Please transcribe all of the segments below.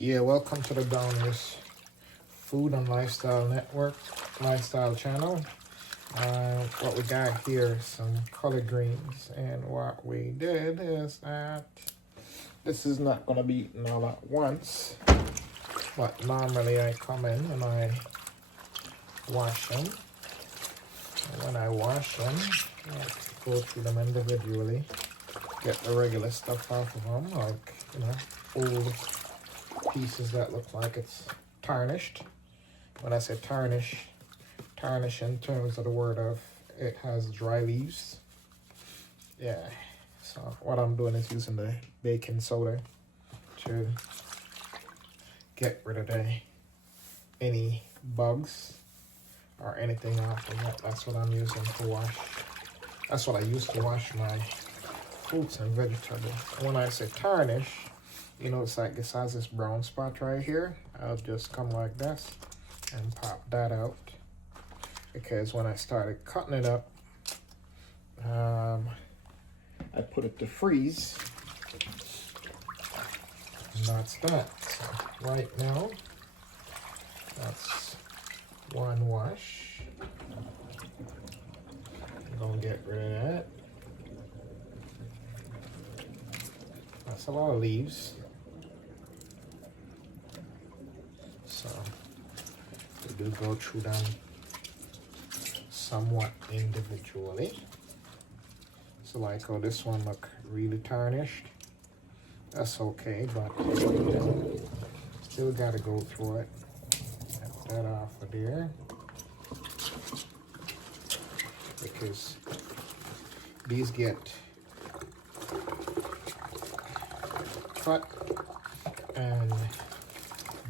Yeah, welcome to the Downers Food and Lifestyle Network, Lifestyle Channel. What we got here is some collard greens, and what we did is that this is not going to be eaten all at once, but normally I come in and I wash them. And when I wash them, I go through them individually, get the regular stuff off of them, like, old pieces that look like it's tarnished. When I say tarnish in terms of the word of it has dry leaves. Yeah, so what I'm doing is using the baking soda to get rid of any bugs or anything off of it. That's what I'm using to wash. That's what I use to wash my fruits and vegetables. And when I say tarnish, it's like this has this brown spot right here. I'll just come like this and pop that out. Because when I started cutting it up, I put it to freeze. And that's that. So right now, that's one wash. I'm gonna get rid of that. That's a lot of leaves. So we do go through them somewhat individually. So like, this one look really tarnished. That's okay, but still gotta go through it. Get that off of there. Because these get cut and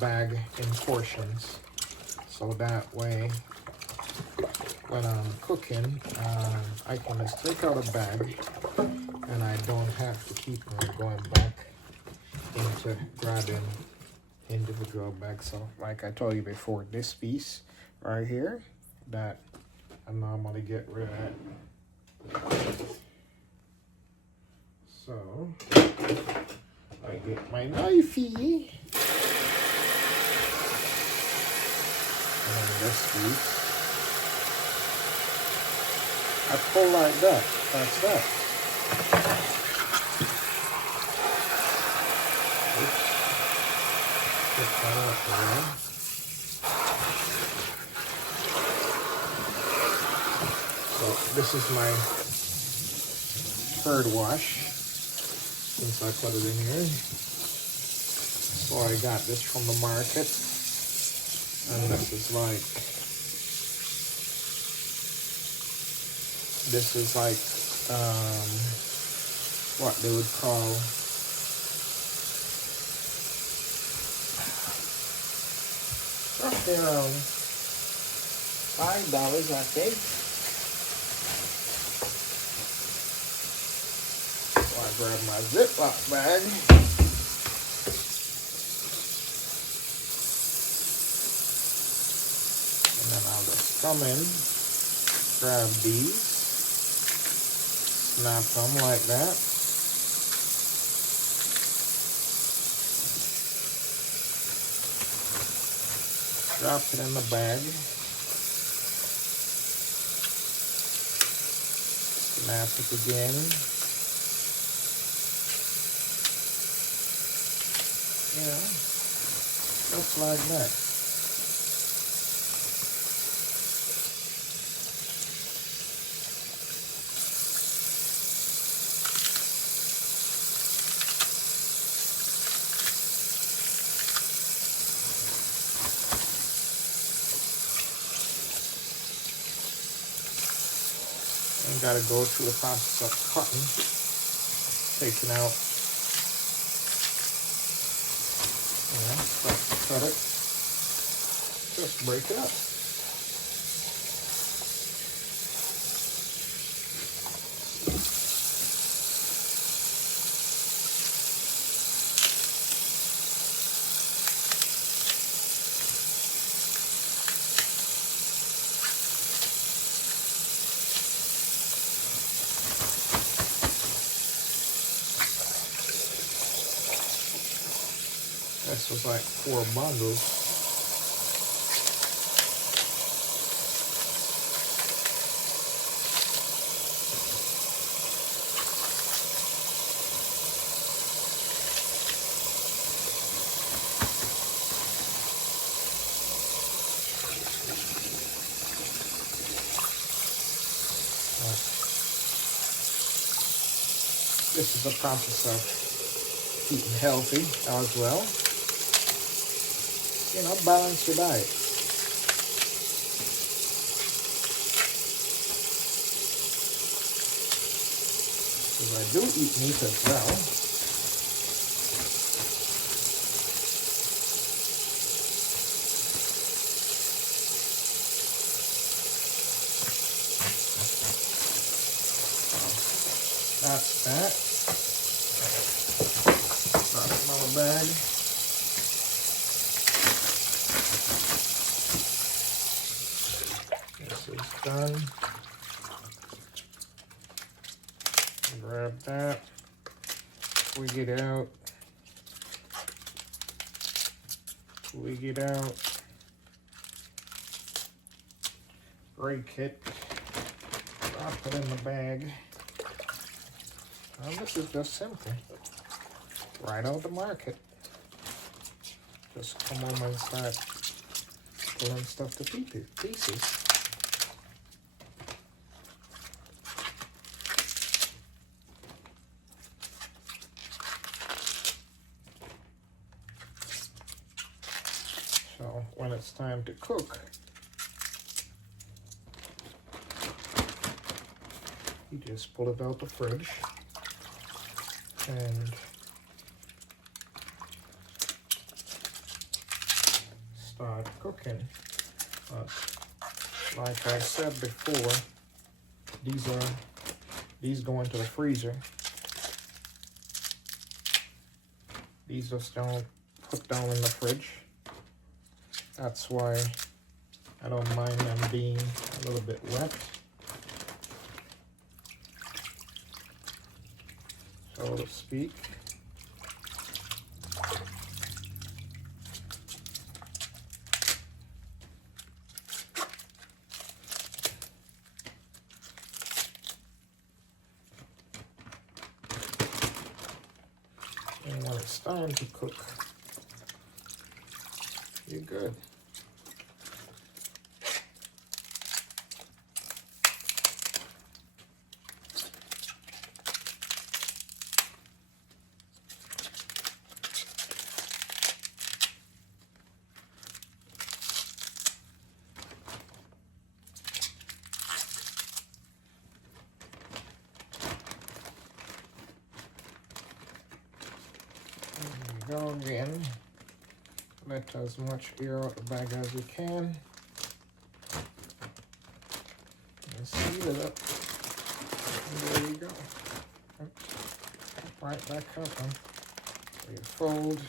bag in portions, so that way when I'm cooking, I can just take out a bag and I don't have to keep going back into grabbing individual bags. So like I told you before, this piece right here that I normally get rid of. So I get my knifey. And then this piece, I pull like that. That's that. Oops. Get that out the way. So this is my third wash since I put it in here. So I got this from the market. And this is like what they would call roughly around $5, I think. So I grab my Ziploc bag. And then I'll just come in, grab these, snap them like that. Drop it in the bag. Snap it again. Just like that. And gotta go through the process of cutting, taking out, start to cut it, just break it up. This was like 4 bundles. This is a process of eating healthy as well. You know, balance your diet. Because I do eat meat as well. So that's that. That's another bag. This is done. Grab that. Twig it out. Twig it out. Break it. Drop it in the bag. And this is just simple. Right out the market. Just come home and start pulling stuff to pieces. So when it's time to cook, you just pull it out the fridge and start cooking. Like I said before, these go into the freezer. These just don't put down in the fridge. That's why I don't mind them being a little bit wet. So to speak. And when it's time to cook, you're good. Go again. Let as much air out the bag as you can. And seal it up. And there you go. Right back up. So you fold.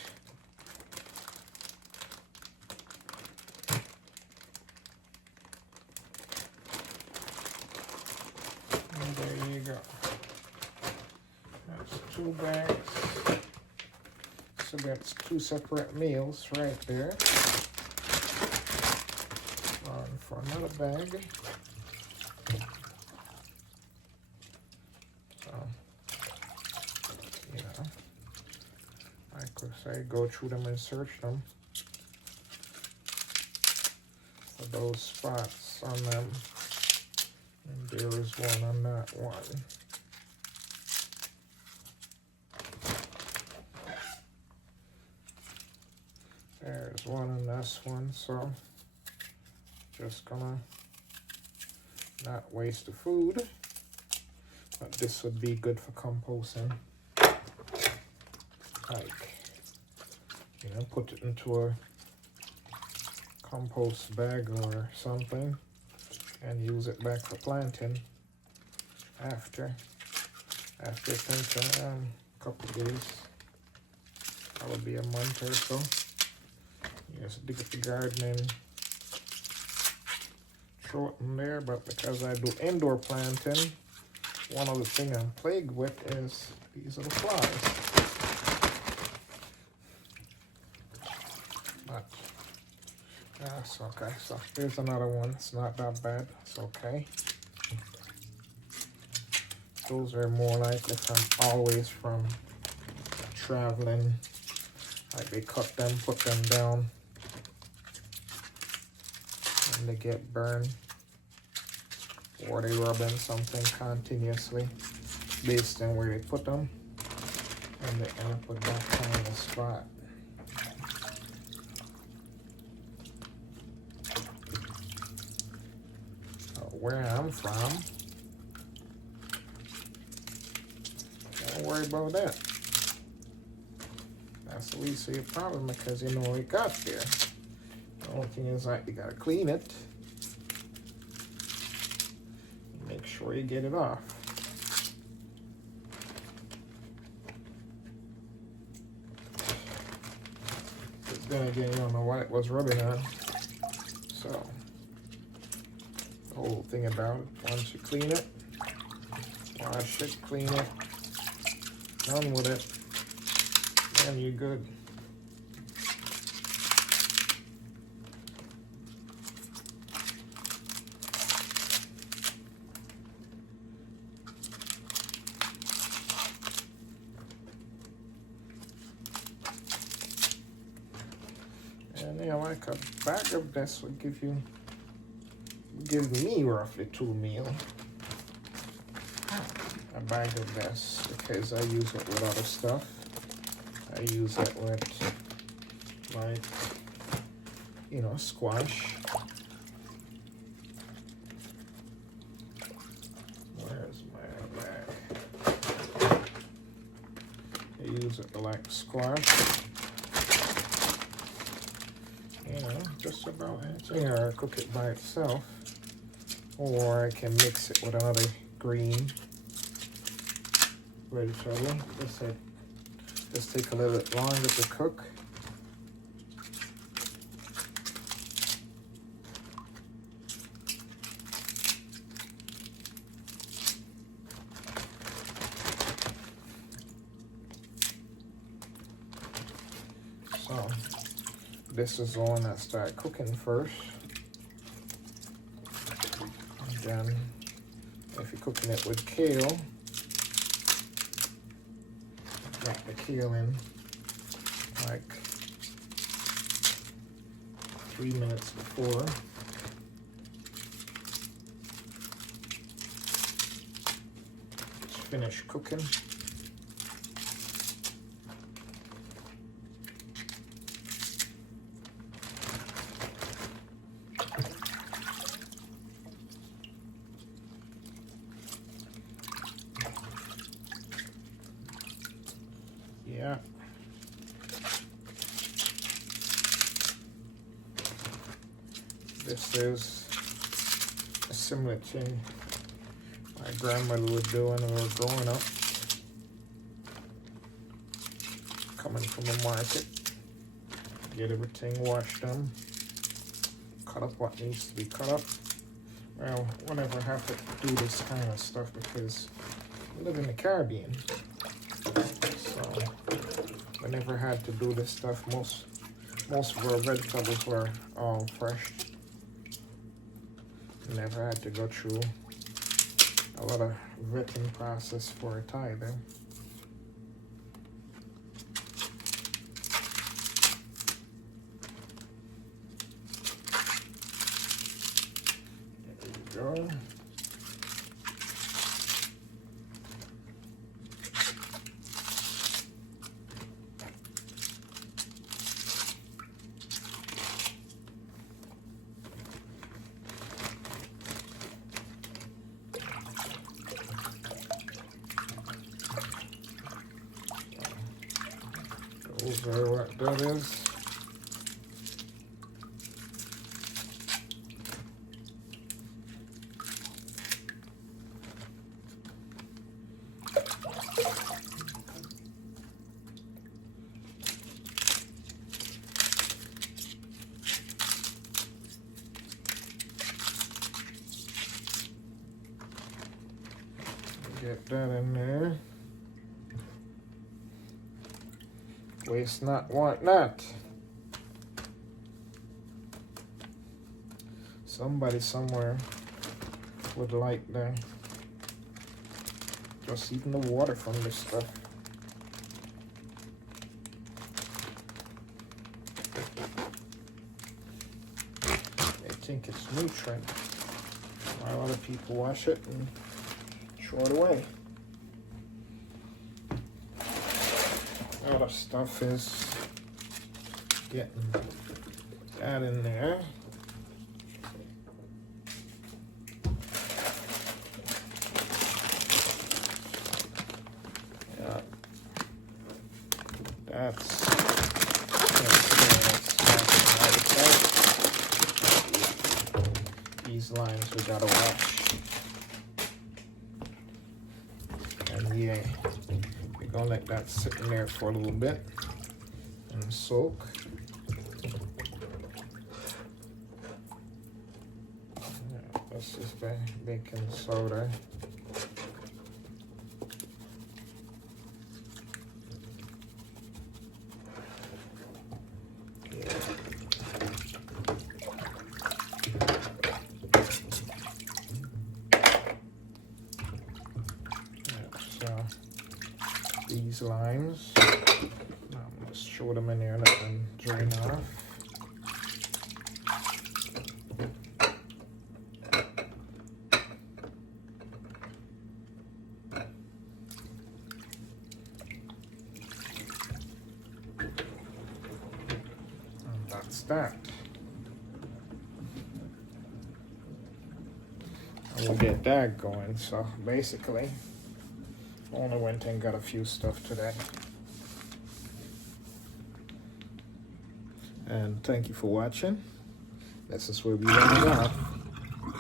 And there you go. That's 2 bags. So that's 2 separate meals right there. On for another bag. So, you know, I could say go through them and search them for those spots on them. And there is one on that one. There's one in this one, so just gonna not waste the food, but this would be good for composting. Like, you know, put it into a compost bag or something and use it back for planting after thinking a couple days, probably a month or so. Yes, dig up the gardening short in there, but because I do indoor planting, one of the things I'm plagued with is these little flies. not. That's okay. So here's another one. It's not that bad. It's okay. Those are more likely from always from traveling. Like they cut them, put them down, and they get burned. Or they rub in something continuously based on where they put them. And they end up with that kind of spot. So where I'm from, don't worry about that. That's the least of your problem because you know it got there. The only thing is like you gotta clean it. Make sure you get it off. But then again, you don't know what it was rubbing on. So the whole thing about it, once you clean it, wash it, clean it, done with it, and you're good. And yeah, like a bag of this would give me roughly 2 meals. A bag of this because I use it with other stuff. I use it with, like, you know, squash. Where's my bag? I use it to, like, squash. You know, just about anything. Or I cook it by itself. Or I can mix it with another green vegetable. Just take a little bit longer to cook. So this is the one that started cooking first. And then if you're cooking it with kale, drop the kale in like 3 minutes before. It's finished cooking. Yeah. This is a similar thing my grandmother would do when we were growing up. Coming from the market, get everything washed down, cut up what needs to be cut up. Well, we never have to do this kind of stuff because we live in the Caribbean. So we never had to do this stuff. Most of our vegetables were all fresh. We never had to go through a lot of vetting process for it either. There we go. Over what that is. Get that in there. Waste not, want not. somebody somewhere would like the just even the water from this stuff. They think it's nutrient. While other people wash it and throw it away. Other stuff is getting that in there. Yeah, that's these lines we gotta wash. And yeah, we're gonna let that sit in there for a little bit and soak. Yeah, this is baking soda. These limes, just throw them in there, let them drain off. And that's that. And we'll get that going, so basically, only went and got a few stuff today. And thank you for watching. This is where we end off.